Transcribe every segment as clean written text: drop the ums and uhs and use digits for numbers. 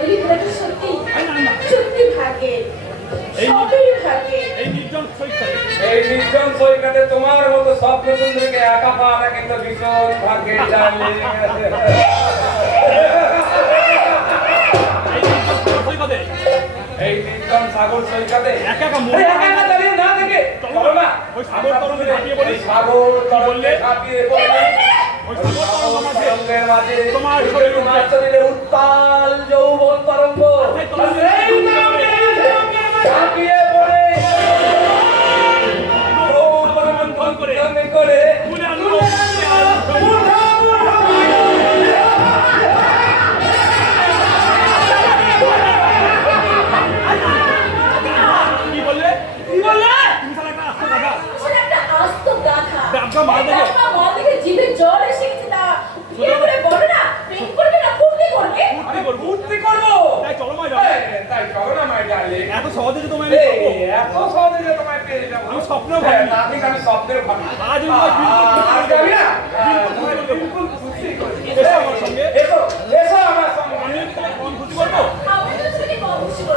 দিলি তোরা সত্যি সত্যি থাকে সবই থাকে। এই নির্জন সৈকতে তোমার মতো স্বপ্ন সুন্দরীকে একা পাওয়াটা কিন্তু ভীষণ ভাগ্যের ডার্লিং। এই নির্জন সাগর সৈকতে একা একা দাঁড়িয়ে না থেকে চলো না ওই সাগর তরঙ্গে ঝাঁপিয়ে পড়ি। সাগর তরঙ্গে ঝাঁপিয়ে পড়ি। ওই সাগর তরঙ্গের মাঝে তোমার শরীরে নাচতে দিলে উত্তাল যৌবন তরঙ্গ সেই ঝাঁপিয়ে পড়ে যৌবন মন্থন করে মনে আনন্দ এত সহজে তোমায় পেয়ে যাবো। আমি স্বপ্ন ভাবি না, আমি স্বপ্নের ভাবি। আজ যাবি না বিলকুল খুশি করি। এসো আমার সঙ্গে, এসো আমার সঙ্গে। আমি তোমাকে কম খুশি করবো।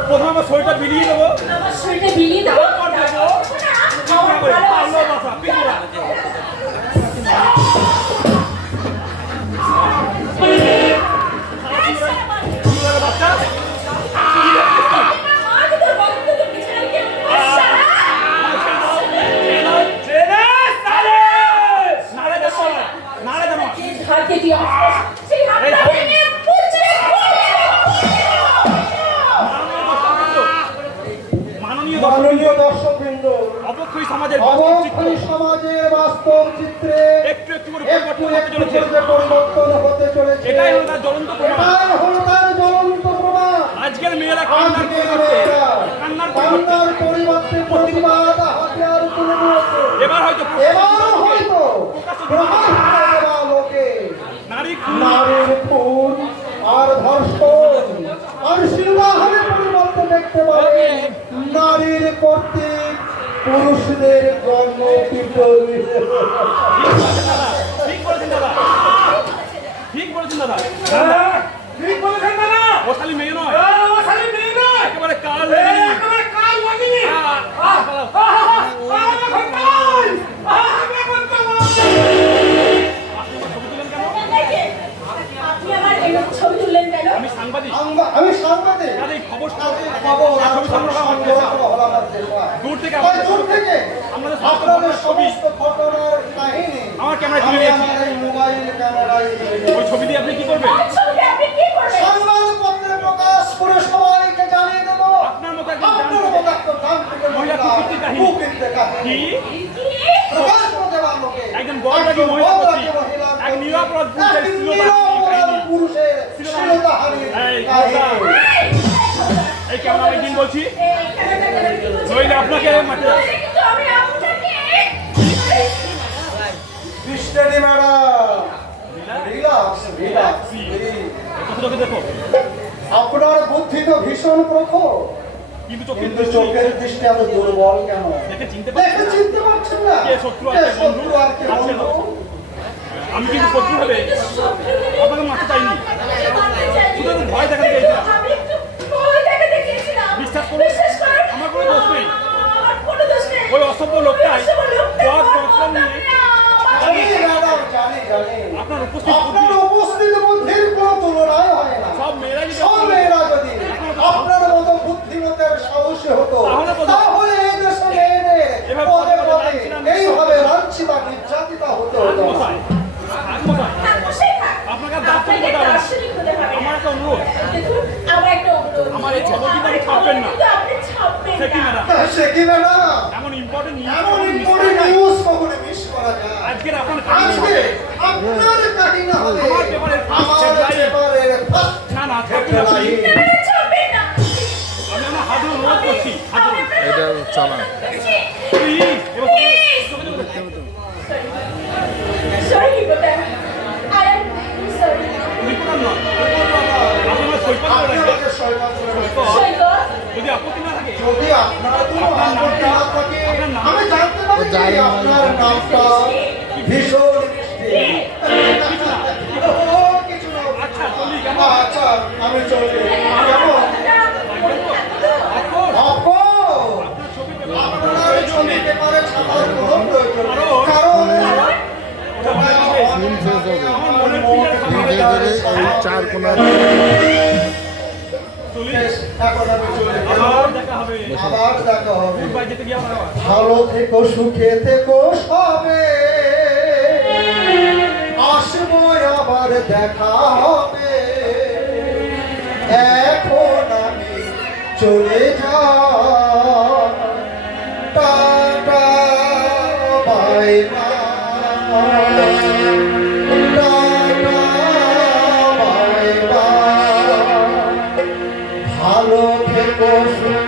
প্রথমে আমার শরীরটা বিলিয়ে দেবো। আমার শরীরটা বিলিয়ে দেবো। ভালোবাসা পিছলা মাননীয় দর্শকবৃন্দ, অবক্ষয়ী সমাজের বাস্তব চিত্রে একটু একটু করে পরিবর্তন হতে চলেছে। এটাই হলো তার জ্বলন্ত প্রমাণ। আজকের মেয়েরা কান্নার পরিবর্তে প্রতিবাদ হাতিয়ার তুলে নিয়েছে। এবার হয়তো প্রমাণ করে দেওয়া লোকে নারীর খুন আর ধর্ষণ আর সিংহাসনের পরিবর্তে দেখতে পাবে নারীর কর্তৃক পুরুষদের জন্ম পিটন। ঠিক বলেছেন দাদা, ঠিক বলেছেন দাদা, ঠিক বলেছেন দাদা। ও খালি মেয়ে নয়, ও খালি মেয়ে নয়, একেবারে কাল লাগিনি, একেবারে কাল লাগিনি। আমি সাংবাদিক, খবর দূর থেকে আমাদের সমস্ত ঘটনার কাহিনী আমার ক্যামেরায় তুলে নিয়েছি। মোবাইল ক্যামেরায় ওই ছবি দিয়ে আপনি কি করবেন? সংবাদপত্রে প্রকাশ করে সবাইকে জানিয়ে দেব। আপনার মতো একজন বড় মহিলা এক নিরাপরাধ পুরুষের এই ক্যামেরা একদিন বলছি নইলে আপনাকে মাঠে দেখো। আপনার বুদ্ধি তো ভীষণ প্রখর, কিন্তু চোখের দৃষ্টি এত দুর্বল কেন? চিনতে পারছেন না শত্রু আর কে বন্ধু? আমি কিন্তু শত্রু হবে আপনাকে মারতে চাইনি, শুধু একটু ভয় দেখাতে চাইছিলাম। বিশ্বাস করুন আমার কোনো দোষ নেই। ওই অসভ্য লোকটাই আপনার উপস্থিত বুদ্ধির কোনো তুলনায় হয় না। সব মেয়েরাই মেয়েরা যদি আপনার মতো বুদ্ধিমতের সাহসী হতো তাহলে এই দেশে মেয়েদের পদে পদে এইভাবে লাঞ্ছিত নির্যাতিতা হতে হতো। আপনাকে আমার একটা অনুরোধ, আমার এই ছবিটা আমি ছাপবেন না। সে কি ম্যাডাম, এমন ইম্পর্টেন্ট নিউজ কখনো মিস করা যায়? আজকের আপনার আপনার কাহিনী হবে আমার পেপারে না না আমি আমার হাত অনুরোধ করছি। এটা চালান যদি আপত্তি না থাকে, যদি আপনার কোনো আপত্তি না থাকে, আমি জানতে পারি আপনার নামটা ভীষণ মিষ্টি। কিছু না। আচ্ছা আমি চলি। দিতে পারে ছাপার কোনো প্রয়োজন নেই। কারণ তিন ফেজ হবে। তিন ফেজের এই চার কোনার বেশ, এখন আমি চলে গেলাম। আবার দেখা হবে। ভালো থেকো, সুখে থেকো সবে, আসবো আবার দেখা হবে। এখন আমি চলে যাই, tata bye bye, tata bye bye. ভালো থেকো, সুখে